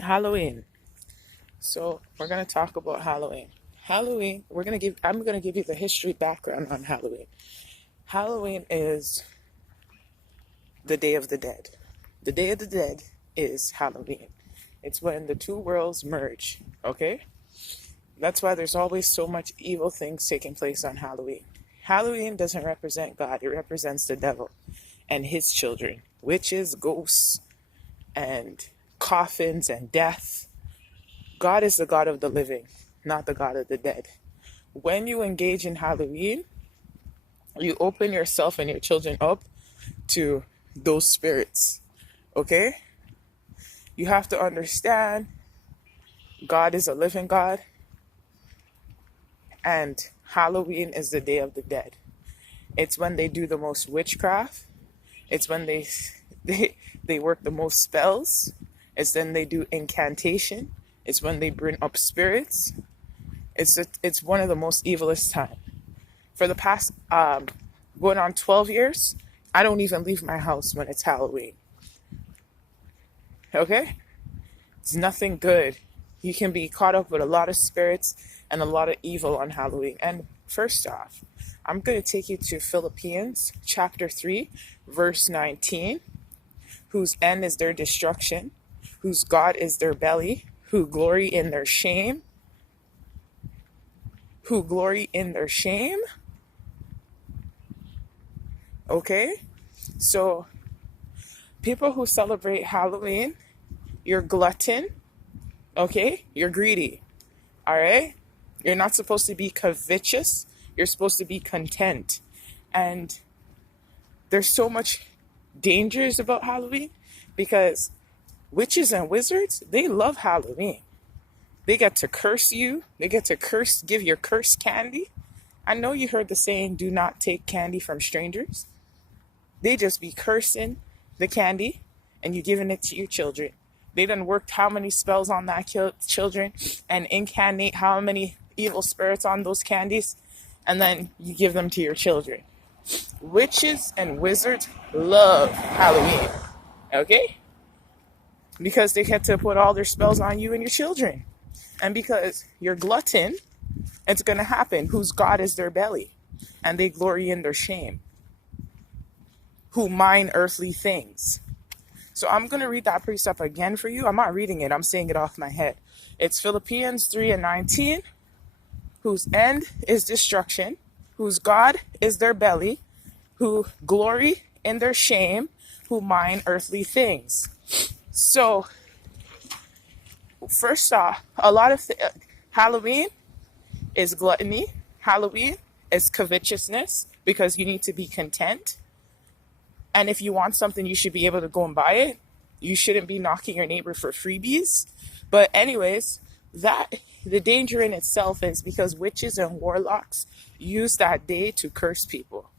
Halloween. So we're gonna talk about Halloween. Halloween, I'm gonna give you the history background on Halloween. Halloween is the Day of the Dead. The Day of the Dead is Halloween. It's when the two worlds merge, okay? That's why there's always so much evil things taking place on Halloween. Halloween doesn't represent God, it represents the devil and his children, witches, ghosts, and coffins and death. God is the God of the living, not the God of the dead. When you engage in Halloween, you open yourself and your children up to those spirits. Okay? You have to understand God is a living God, and Halloween is the Day of the Dead. It's when they do the most witchcraft. It's when they work the most spells. It's when they do incantation. It's when they bring up spirits. It's one of the most evilest times. For the past going on 12 years, I don't even leave my house when it's Halloween. Okay? It's nothing good. You can be caught up with a lot of spirits and a lot of evil on Halloween. And first off, I'm going to take you to Philippians chapter 3, verse 19. Whose end is their destruction, whose God is their belly, who glory in their shame. Who glory in their shame. Okay? So, people who celebrate Halloween, you're glutton. Okay? You're greedy. Alright? You're not supposed to be covetous. You're supposed to be content. And there's so much dangers about Halloween because witches and wizards, they love Halloween. They get to curse you. They get to give your cursed candy. I know you heard the saying, do not take candy from strangers. They just be cursing the candy and you giving it to your children. They done worked how many spells on that children and incarnate how many evil spirits on those candies, and then you give them to your children. Witches and wizards love Halloween, okay? Because they get to put all their spells on you and your children. And because you're glutton, it's going to happen. Whose God is their belly, and they glory in their shame. Who mine earthly things. So I'm going to read that precept again for you. I'm not reading it. I'm saying it off my head. It's Philippians 3 and 19. Whose end is destruction, whose God is their belly, who glory in their shame, who mine earthly things. So, first off, Halloween is gluttony. Halloween is covetousness because you need to be content. And if you want something, you should be able to go and buy it. You shouldn't be knocking your neighbor for freebies. But anyways, the danger in itself is because witches and warlocks use that day to curse people.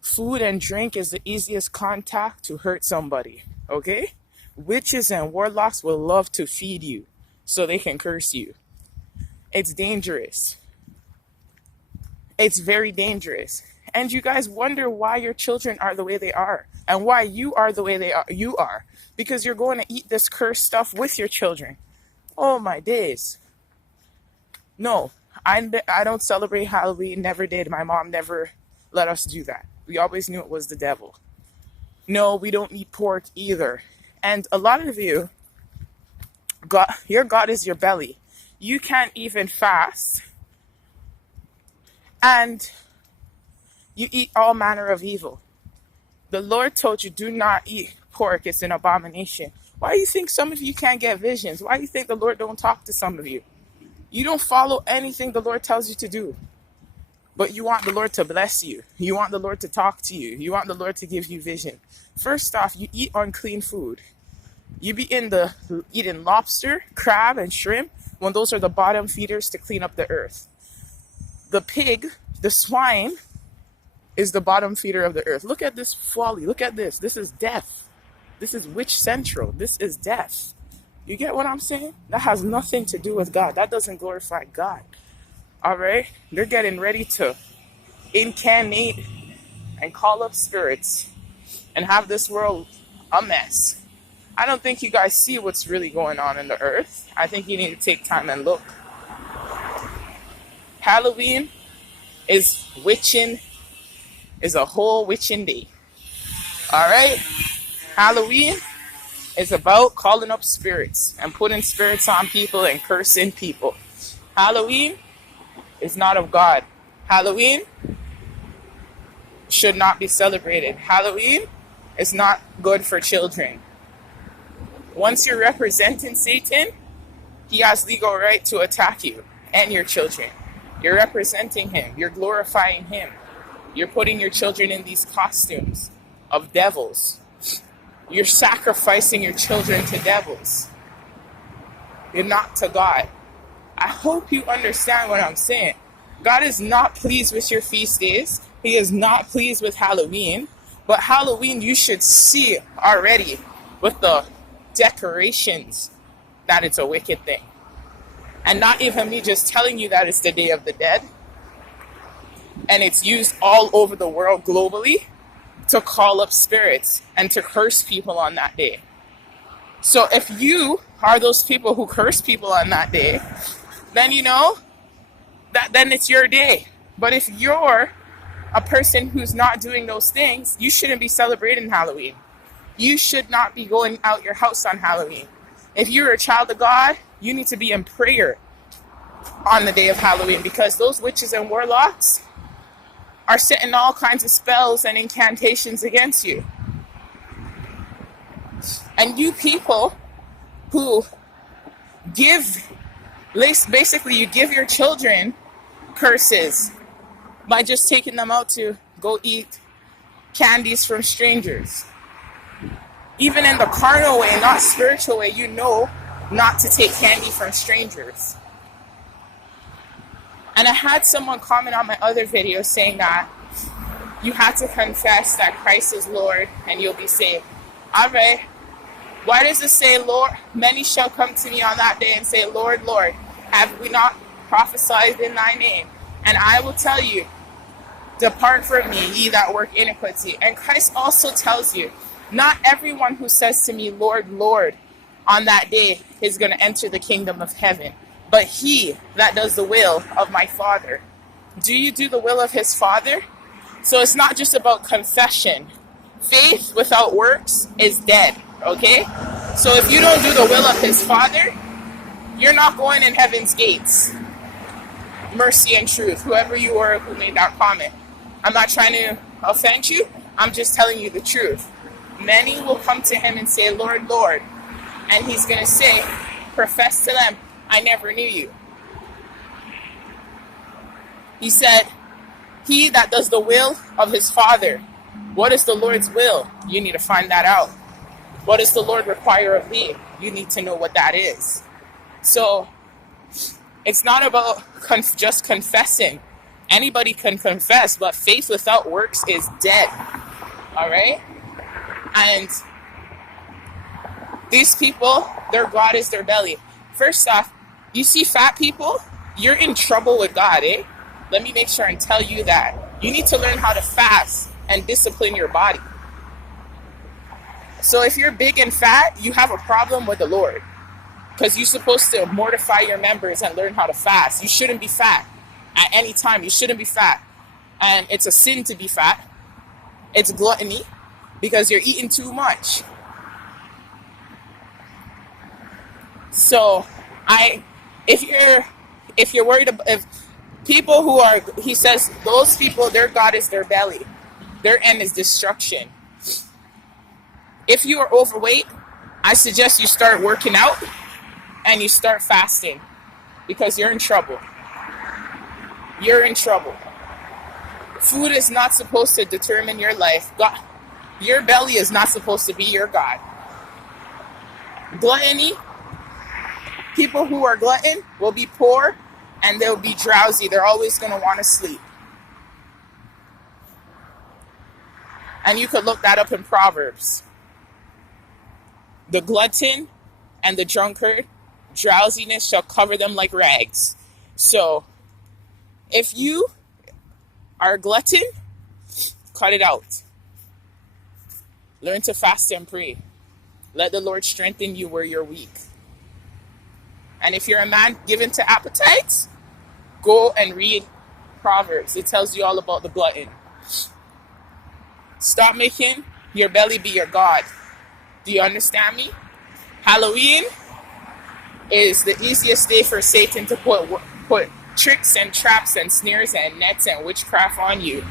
Food and drink is the easiest contact to hurt somebody, okay? Witches and warlocks will love to feed you so they can curse you. It's dangerous. It's very dangerous. And you guys wonder why your children are the way they are and why you are the way you are. Because you're going to eat this cursed stuff with your children. Oh my days. No, I don't celebrate Halloween, never did. My mom never let us do that. We always knew it was the devil. No, we don't eat pork either. And a lot of you, your God is your belly. You can't even fast. And you eat all manner of evil. The Lord told you, do not eat pork. It's an abomination. Why do you think some of you can't get visions? Why do you think the Lord don't talk to some of you? You don't follow anything the Lord tells you to do. But you want the Lord to bless you. You want the Lord to talk to you. You want the Lord to give you vision. First off, you eat unclean food. You be eating lobster, crab, and shrimp when those are the bottom feeders to clean up the earth. The pig, the swine, is the bottom feeder of the earth. Look at this folly. Look at this. This is death. This is witch central. This is death. You get what I'm saying? That has nothing to do with God. That doesn't glorify God. All right? They're getting ready to incarnate and call up spirits and have this world a mess. I don't think you guys see what's really going on in the earth. I think you need to take time and look. Halloween is witching, is a whole witching day. All right? Halloween is about calling up spirits and putting spirits on people and cursing people. Halloween is not of God. Halloween should not be celebrated. Halloween is not good for children. Once you're representing Satan, he has legal right to attack you and your children. You're representing him. You're glorifying him. You're putting your children in these costumes of devils. You're sacrificing your children to devils. You're not to God. I hope you understand what I'm saying. God is not pleased with your feast days. He is not pleased with Halloween. But Halloween, you should see already with the decorations that it's a wicked thing. And not even me just telling you that it's the Day of the Dead. And it's used all over the world globally to call up spirits and to curse people on that day. So if you are those people who curse people on that day, then you know that then it's your day. But if you're a person who's not doing those things, you shouldn't be celebrating Halloween. You should not be going out your house on Halloween. If you're a child of God, you need to be in prayer on the day of Halloween, because those witches and warlocks are setting all kinds of spells and incantations against you. And you people who basically you give your children curses by just taking them out to go eat candies from strangers. Even in the carnal way, not spiritual way, you know not to take candy from strangers. And I had someone comment on my other video saying that you have to confess that Christ is Lord and you'll be saved. Alright, why does it say, Lord, many shall come to me on that day and say, Lord, Lord, have we not prophesied in thy name? And I will tell you, depart from me, ye that work iniquity. And Christ also tells you, not everyone who says to me, Lord, Lord, on that day is going to enter the kingdom of heaven, but he that does the will of my Father. Do you do the will of his Father? So it's not just about confession. Faith without works is dead, okay? So if you don't do the will of his Father, you're not going in heaven's gates. Mercy and truth, whoever you are who made that comment. I'm not trying to offend you. I'm just telling you the truth. Many will come to him and say, Lord, Lord. And he's going to say, profess to them, I never knew you. He said, he that does the will of his Father. What is the Lord's will? You need to find that out. What does the Lord require of thee? You need to know what that is. So it's not about just confessing. Anybody can confess, but faith without works is dead. All right? And these people, their God is their belly. First off, you see fat people, you're in trouble with God, eh? Let me make sure and tell you that. You need to learn how to fast and discipline your body. So if you're big and fat, you have a problem with the Lord. Because you're supposed to mortify your members and learn how to fast. You shouldn't be fat at any time. You shouldn't be fat. And it's a sin to be fat. It's gluttony because you're eating too much. So if you're worried about, if people who are, he says, those people, their God is their belly. Their end is destruction. If you are overweight, I suggest you start working out and you start fasting because you're in trouble. You're in trouble. Food is not supposed to determine your life. God, your belly is not supposed to be your God. Gluttony, people who are glutton will be poor and they'll be drowsy. They're always going to want to sleep. And you could look that up in Proverbs. The glutton and the drunkard, drowsiness shall cover them like rags. So, if you are a glutton, cut it out. Learn to fast and pray. Let the Lord strengthen you where you're weak. And if you're a man given to appetites, go and read Proverbs. It tells you all about the glutton. Stop making your belly be your God. Do you understand me? Halloween is the easiest day for Satan to put tricks and traps and snares and nets and witchcraft on you.